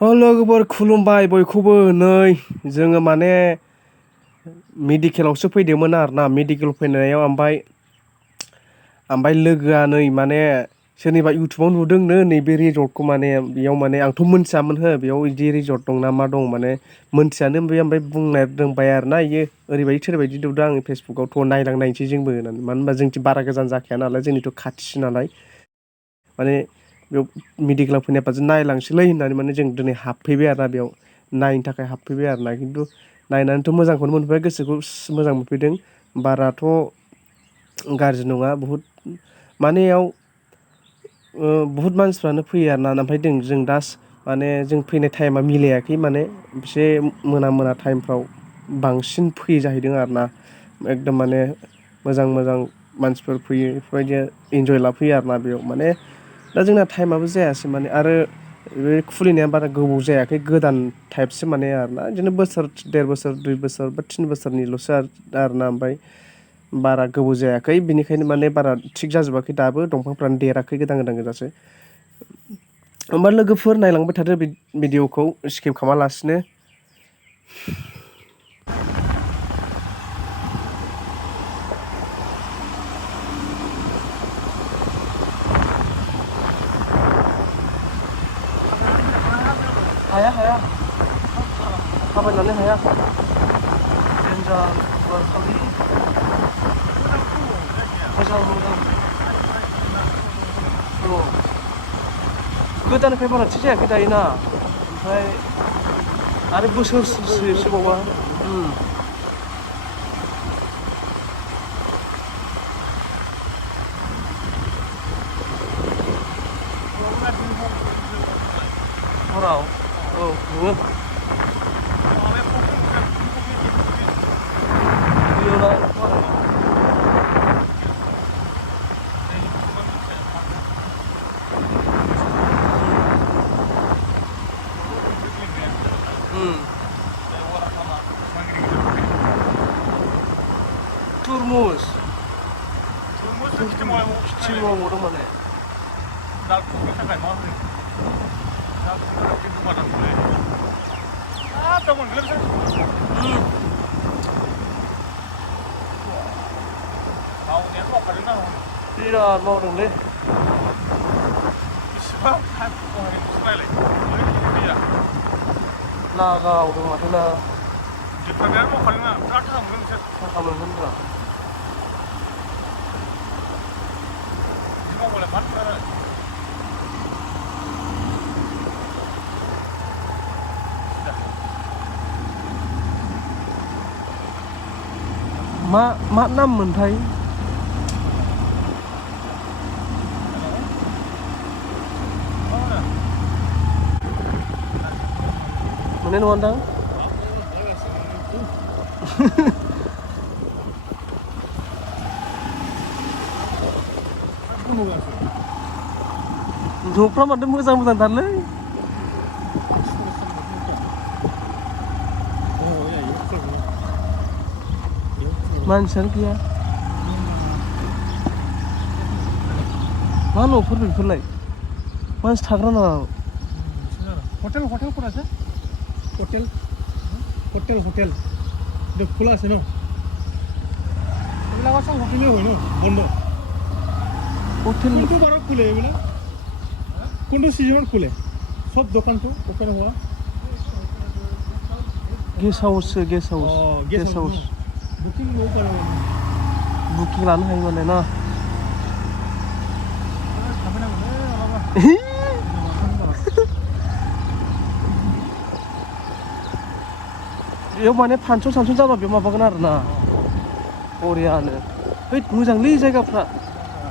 लोगोफोर खुलुमबाय बयखौबो नै जोङो माने मेडिकेलावसो फैदोंमोन आरोना मेडिकेल फैनायाव ओमफ्राय लोगोआ नै माने सोरनिबा इउटुबाव नुदोंनो नैबे रिजर्टखौ माने बेयाव माने आंथ' मोनथियामोन हो बेयाव बिदि रिजर्ट दं ना मा दं माने मोनथियानो ओमफ्राय बुंनो रोंबाय आरोना इयो ओरैबायदि सोरबायदि नुदों आं फेसबुकावथ' नायनोसै जोंबो होननानै मानो होनबा जोंथि बारा गोजान जाखाया नालाय जोंनिथ' खाथिसो नालाय माने बेयाव मेडिकेलाव फैनायबा जों नायलांसैलै होननानै माने जों दिनै हाबफैबाय आरोना बेयाव नायनो थाखाय हाबफैबाय आरोना खिन्थु नायनानैथ' मोजांखौनो मोनबाय गोसोखौ मोजां मोनफैदों बाराथ' गाज्रि नङा बहुद माने इयाव बुहुद मानसिफ्रानो फैयो आरोना ओमफ्राय जों दा माने जों फैनाय टाइमा मिलायाखै माने एसे मोना टाइमफ्राव बांसिन फैयो जाहैदों आरोना एकदम माने मोजां मानसिफोर फैयो बेफोरबायदि इन्जय लाफैयो आरोना बेयाव माने दा जोंना टाइमाबो जायासै माने आरो बे खुलिनाया बारा गोबाव जायाखै गोदान टाइपसो माने आरोना बिदिनो बोसोर 1.5 बोसोर 2 बोसोर बा 3 बोसोरनिल'सो आरोना ओमफ्राय बारा गोबाव जायाखै बिनिखायनो माने बारा थिग जाजोबाखै दाबो दंफांफ्रानो देराखै गोदान गोजासो होमबा लोगोफोर नायलांबाय थादो भिडिअखौ स्किप खालामालासिनो हाया थाबायनानै हाया देन्जार खालि मोजां गोदाननिफ्राय बारा थिग जायाखै दायोना ओमफ्राय आरो बोसोरसेसोबावबा हराव औ नुयो तुरमुस खेथि मावदों माने बिराद मावदोंलै लागावदों माथो ना थाखा मोनगोन ब्रा मा नाम मोनथाय मोननाय नङा दां न'फ्रा माथो मोजांथारलै मानसियानो गैया मा न'फोर बेफोरलाय मानसि थाग्रा नामा হোটেল ক'ত আছে হোটেল খোলা আছে ন এইবিলাকৰ চব হোটেলে হয় ন বন্ধ হোটেল কোনটো বাৰত খোলে এইবিলাক কোনটো ছিজনত খোলে সব দোকানটো ওপেন হোৱা गेस्ट हाउस बुकिं न'आव पारो बुकिं लानो हायो माने ना बेयाव माने फांसन जाबा बेयाव माबागोन आरो ना बरियानो है मोजांलै जायगाफ्रा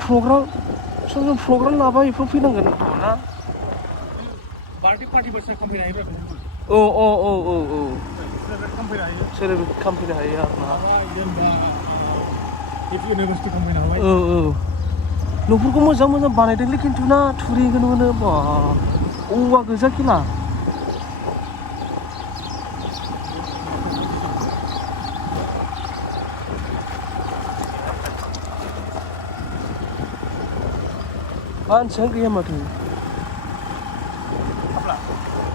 प्रग्राम लाबा बेफोराव फैनांगोन ना बार्थडे पार्टी बायदिसिना खालामफैनो हायो औ सेलेब्रेट खालामफैनो हायो आरो ना इउनिभार्सिटि खालामफैनो हाबाय न'फोरखौ मोजां बानायदोंलै खिन्थु ना थुरिखौनो बा औवा गोजा खेला मानसियानो गैया माथो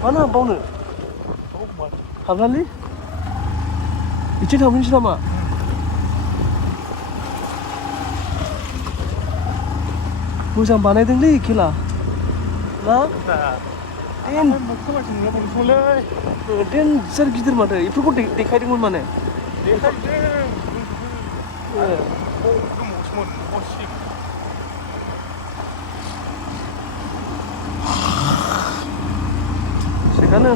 Mana habaवनो? Rumah. हाबनानै बिथिं थांफिनसै नामा? मोजां बानायदोंलै खेला ना? Nah. Den Mau ke mana sini? Mau soleh. देनजार गिदिर माथो बेफोरखौ देखायदोंमोन माने Dekat. ए Oh, gemuk semua. Musim. थिगानो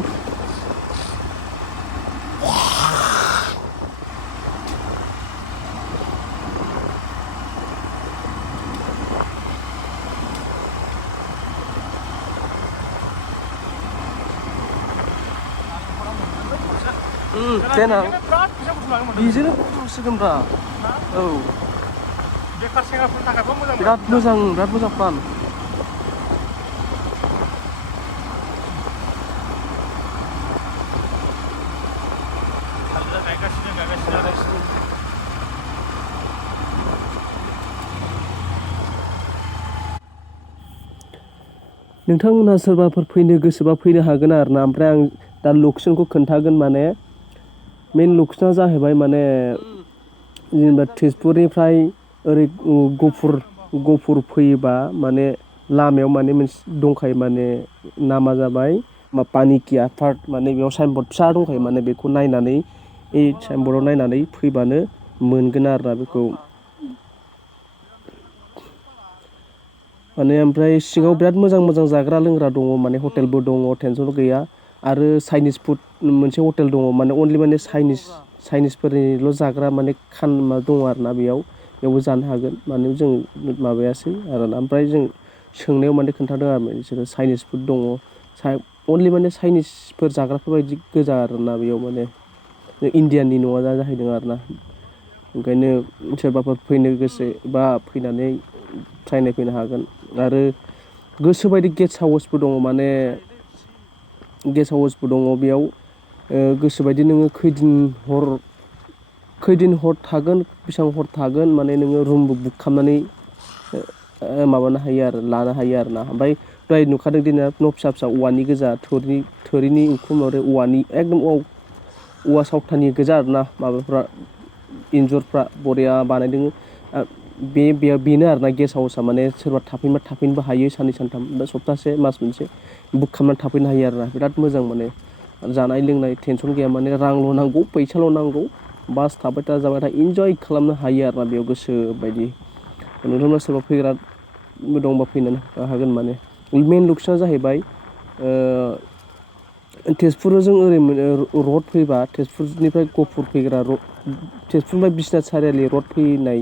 देनां Berat bisa berselang mana? बेजोंनो फट'सिगोनब्रा औ Bekar सेंग्राफोरनि थाखायबो मोजां बिराद मोजां प्लान गायगासिनो नोंथांमोनहा सोरबाफोर फैनो गोसोबा फैनो हागोन आरोना ओमफ्राय आं दा लकेसनखौ खोन्थागोन माने मेन लकेसना जाहैबाय माने जेनेबा तेजपुरनिफ्राय ओरै गफुर फैयोबा माने लामायाव माने मोनसे दंखायो माने नामा जाबाय पानिकिया पार्क माने बेयाव साइनबर्ड फिसा दंखायो माने बेखौ नायनानै साइनबर्डआव नायनानै फैबानो मोनगोन आरोना बेखौ माने ओमफ्राय सिङाव बिराद मोजां जाग्रा लोंग्रा दङ माने हटेलबो दङ टेनसन गैया आरो चाइनिस फुड मोनसे हटेल दङ माने अनलि माने चाइनिसफोरनिल' जाग्रा माने दङ आरोना बेयावबो जानो हागोन माने जों माबायासै आरोना ओमफ्राय जों सोंनायाव माने खोन्थादों आरो बिसोरो चाइनिस फुड दङ अनलि माने चाइनिसफोर जाग्राफोर बायदि गोजा आरोना बेयाव माने इण्डियाननि न'आ जाहैदों आरोना ओंखायनो सोरबाफोर फैनो गोसो बा फैनानै ट्राइ नायफैनो हागोन आरो गोसोबायदि गेस्ट हाउसबो दङ माने गेस्ट हाउसबो दङ बेयाव गोसोबायदि नोङो खैदिन हर थागोन बेसेबां हर थागोन माने नोङो रुमबो बुक खालामनानै माबानो हायो आरो लानो हायो आरोना ओमफ्राय दहाय नुखादों दिनै न' फिसा औवानि गोजा थोरिनि उखुम आरो औवानि एकदम औवा सावथानि गोजा आरोना माबाफ्रा इन्जुरफ्रा बरिया बानायदों बेनो आरोना गेस्ट हाउसआ माने सोरबा थाफैनोबो हायो साननै सानथाम बा सप्तासे मास मोनसे बुक खालामनानै थाफैनो हायो आरोना बिराद मोजां माने जानाय लोंनाय टेनसन गैया माने रांल' नांगौ फैसाल' नांगौ बास थाबाय था जाबाय था इन्जय खालामनो हायो आरोना बेयाव गोसो बायदि नोंथांमोना सोरबा फैग्रा दंबा फैनानै हागोन माने मेन लकेसना जाहैबाय तेजपुरजों ओरै रड फैबा तेजपुरनिफ्राय गफुर फैग्रा तेजपुरनिफ्राय बिश्वनाथ सारिआलि रड फैनाय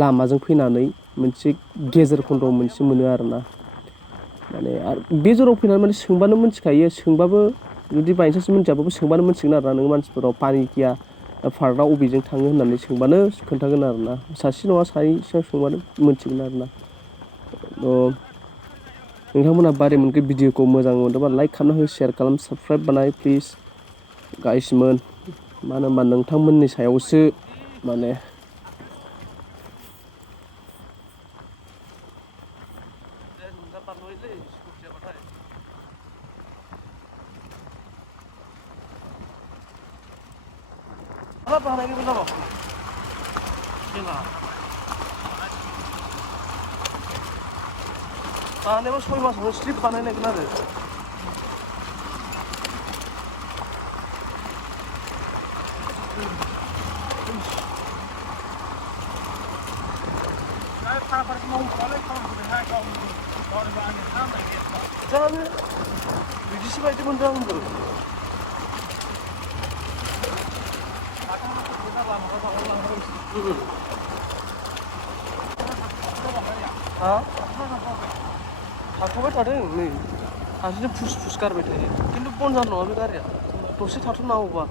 लामाजों फैनानै मोनसे गेजेर खन्द'आव मोनसे मोनो आरोना माने आरो बे जराव फैनानै माने सोंबानो मिथिखायो सोंबाबो जुदि बायसान्स मिथियाबाबो सोंबानो मिथिगोन आरोना नों मानसिफोराव पानिकिया पार्कआ अबेजों थाङो होननानै सोंबानो खोन्थागोन आरोना सासे नङा सानैसो सोंबानो मिथिगोन आरोना नोंथांमोनहा बारै मोनखो भिडिअखौ मोजां मोनदोंबा लाइक खालामना हो शेयार खालाम साबसक्राइब बानाय प्लिज गाइसमोन मानो होनबा नोंथांमोननि सायावसो माने बानायबा 6 मासावनो स्लिप बानायनायगोन आरो जानो बिदिसो बायदि मोनदों आंबो थाथ'बाय थादों नै फारसेथिं फुस गारबाय थायो खिन्थु बन जानाय नङा बे गारिया दसे थाथ'नांगौबा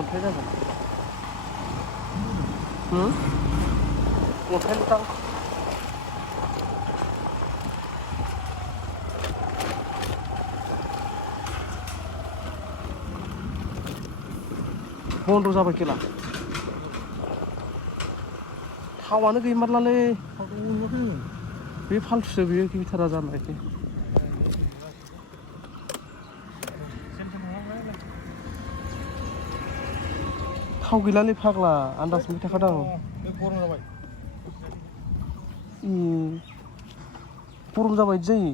अन्थाइ जागोन अन्थाइ लुटां बन्द' जाबाय खेला थावानो गैमारलालै बे फाल्थुसो बेयो गिबिथारा जानाय थाव गैलालै फाग्ला आन्दाज मोनबाय थाखादों आं गरम जाबाय गरम जाबाय जायो